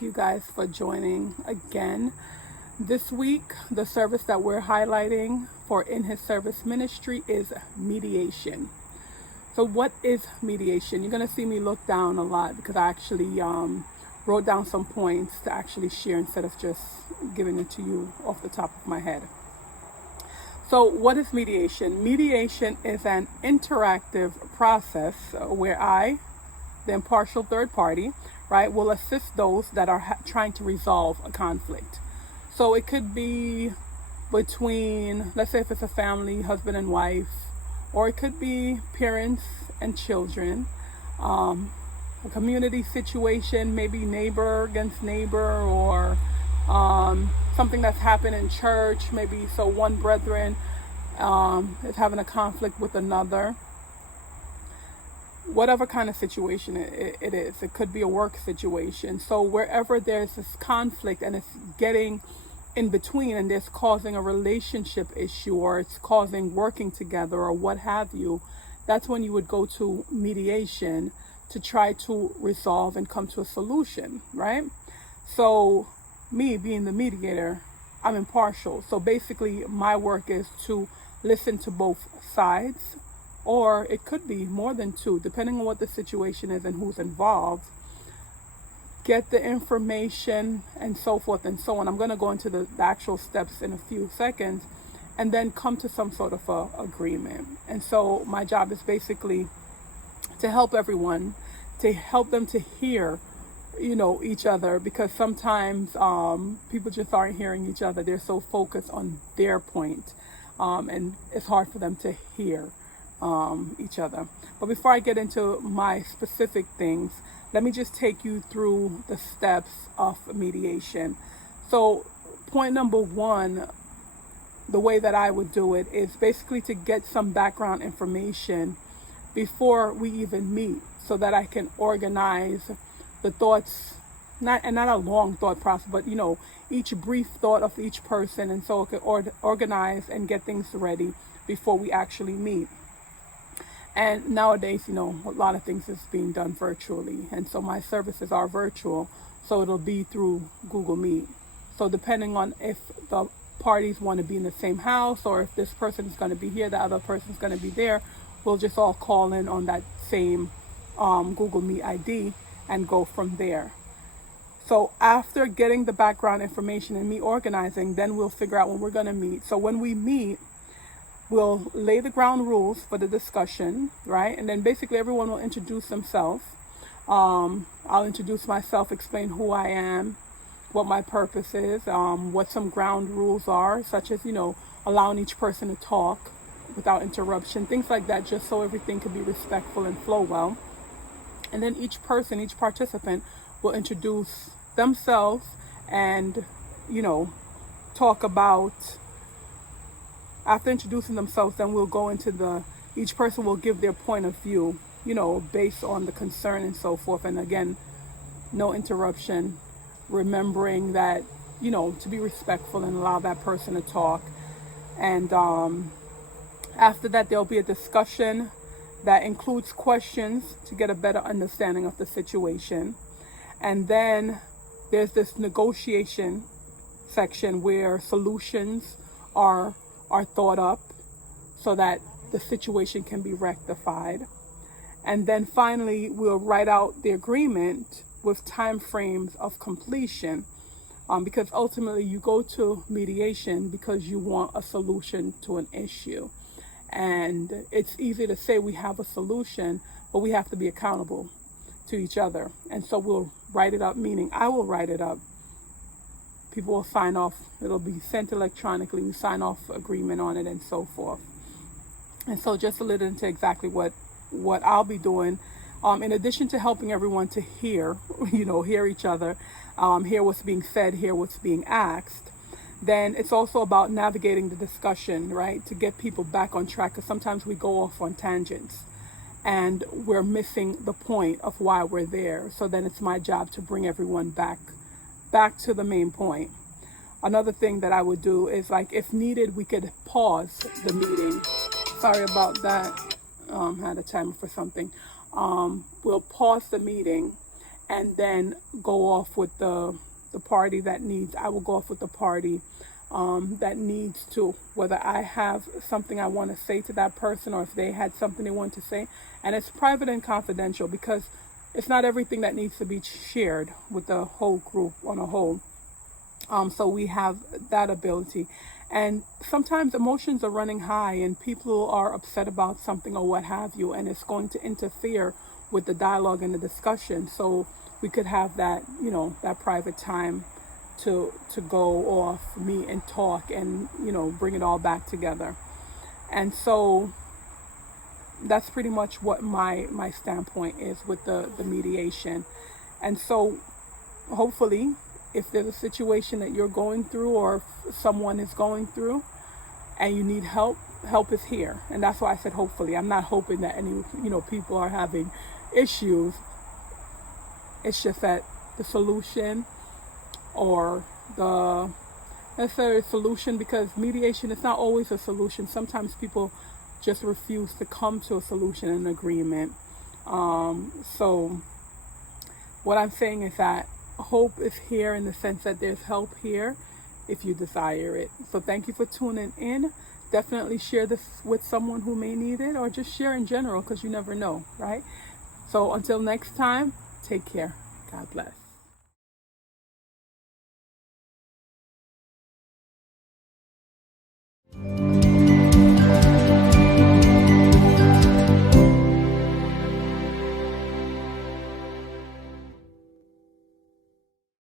Thank you guys for joining again. This week, the service that we're highlighting for In His Service Ministry is mediation. So what is mediation? You're going to see me look down a lot because I actually wrote down some points to actually share instead of just giving it to you off the top of my head. So what is mediation? Mediation is an interactive process where I, the impartial third party, right, will assist those that are trying to resolve a conflict. So it could be between, let's say if it's a family, husband and wife, or it could be parents and children, a community situation, maybe neighbor against neighbor, or something that's happened in church, maybe so one brethren is having a conflict with another. Whatever kind of situation it is, it could be a work situation. So wherever there's this conflict and it's getting in between and there's causing a relationship issue or it's causing working together or what have you, that's when you would go to mediation to try to resolve and come to a solution, right? So me being the mediator, I'm impartial. So basically my work is to listen to both sides, or it could be more than two, depending on what the situation is and who's involved. Get the information and so forth and so on. I'm going to go into the actual steps in a few seconds and then come to some sort of a agreement. And so my job is basically to help everyone, to help them to hear, each other, because sometimes people just aren't hearing each other. They're so focused on their point, and it's hard for them to hear each other. But before I get into my specific things, let me just take you through the steps of mediation. So point number one, the way that I would do it is basically to get some background information before we even meet, so that I can organize the thoughts, not a long thought process, but each brief thought of each person, and so I can organize and get things ready before we actually meet. And nowadays, a lot of things is being done virtually. And so my services are virtual. So it'll be through Google Meet. So depending on if the parties want to be in the same house, or if this person is going to be here, the other person is going to be there, we'll just all call in on that same Google Meet ID and go from there. So after getting the background information and me organizing, then we'll figure out when we're going to meet. So when we meet, we'll lay the ground rules for the discussion, right? And then basically everyone will introduce themselves. I'll introduce myself, explain who I am, what my purpose is, what some ground rules are, such as, allowing each person to talk without interruption, things like that, just so everything can be respectful and flow well. And then each participant will introduce themselves and, talk about. After introducing themselves, then we'll go into each person will give their point of view, based on the concern and so forth. And again, no interruption, remembering that, to be respectful and allow that person to talk. And after that, there'll be a discussion that includes questions to get a better understanding of the situation. And then there's this negotiation section where solutions are thought up so that the situation can be rectified. And then finally, we'll write out the agreement with time frames of completion, because ultimately you go to mediation because you want a solution to an issue. And it's easy to say we have a solution, but we have to be accountable to each other. And so we'll write it up, meaning I will write it up. People will sign off. It'll be sent electronically. We sign off agreement on it and so forth. And so just a little into exactly what I'll be doing. In addition to helping everyone to hear, hear each other, hear what's being said, hear what's being asked, then it's also about navigating the discussion, right? To get people back on track, because sometimes we go off on tangents and we're missing the point of why we're there. So then it's my job to bring everyone back to the main point. Another thing that I would do is, like, if needed, we could pause the meeting. Sorry about that. Had a timer for something. We'll pause the meeting and then go off with the party that needs. I will go off with the party that needs to, whether I have something I want to say to that person or if they had something they want to say. And it's private and confidential, because it's not everything that needs to be shared with the whole group on a whole. So we have that ability. And sometimes emotions are running high and people are upset about something or what have you, and it's going to interfere with the dialogue and the discussion. So we could have that, that private time to go off, meet and talk, and, bring it all back together. And so that's pretty much what my standpoint is with the mediation. And so hopefully, if there's a situation that you're going through or someone is going through and you need help is here. And that's why I said hopefully. I'm not hoping that any, people are having issues. It's just that the solution, or the necessary solution, because mediation is not always a solution. Sometimes people just refuse to come to a solution and agreement. So what I'm saying is that hope is here, in the sense that there's help here if you desire it. So thank you for tuning in. Definitely share this with someone who may need it, or just share in general, because you never know, right? So until next time, take care. God bless.